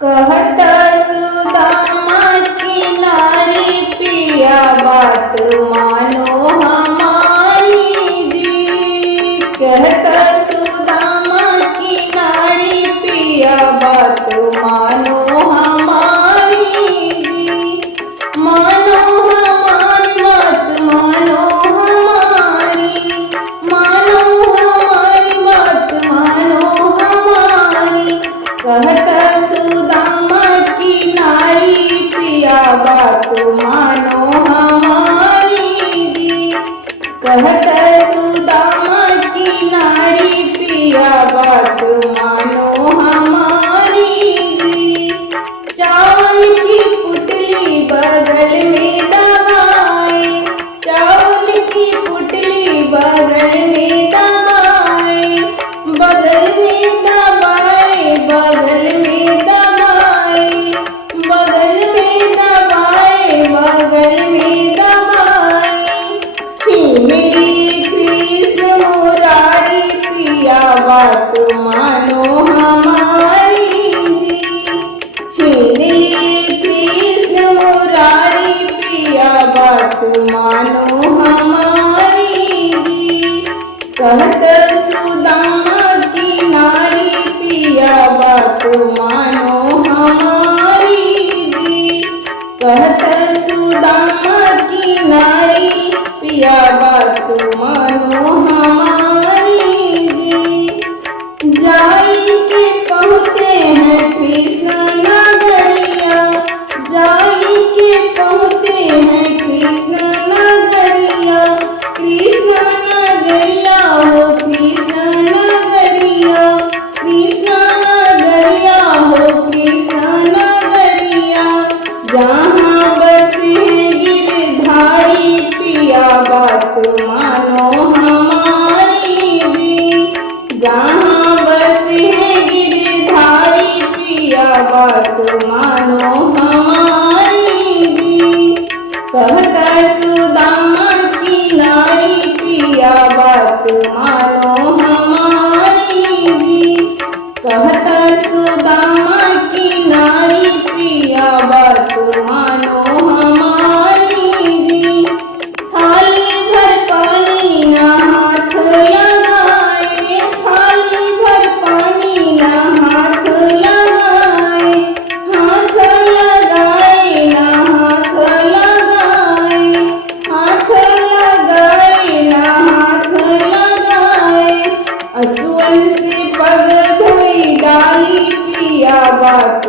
कहत सुदामा की नारी पिया बात मानो हमारी जी। कहत सुदामा की नारी पिया बात मानो हमारी जी। मानो हमारी बात मानो हमारी, मानो हमारी बात मानो हमारी। कहत सुदामा की नारी पिया बात मानो हमारी जी। कहत सुदामा की नारी पिया बात मानो हमारी जी। चावल की पुटली बगल में दबाए, चावल की पुटली बगल में दबाए, बगल में दबाए, बगल में दबाए, बगल में दबाए, बगल में दबाए। छीन ली कृष्ण मुरारी पिया बात मानो हमारी जी। छीन ली कृष्ण मुरारी पिया बात मानो हमारी जी। कहत सुदामा की नारी पिया बात मानो हमारी जी। कहत सुदामा की नारी पिया बात मानो हमारी जी। जाई के पहुँचे हैं कृष्ण नगरिया, जाई के पहुँचे हैं कृष्ण नगरिया, कृष्ण नगरिया हो कृष्ण नगरिया, कृष्ण नगरिया हो कृष्ण नगरिया। जहाँ बसे गिरधारी पिया बात मानो हमारी जी। जहाँ बसे गिरधारी पिया बात मानो हमारी जी। कहत सुदामा की नारी पिया बात मानो हमारी जी। कहत सुदामा की नारी पिया बात मानो हमारी जी। थाली भर पानी ना हाथ लगाए, थाली भर पानी ना हाथ लगाए, हाथ लगाए ना हाथ लगाए, हाथ लगाए ना हाथ लगाए। असुवन से पग धोई डाली पिया बात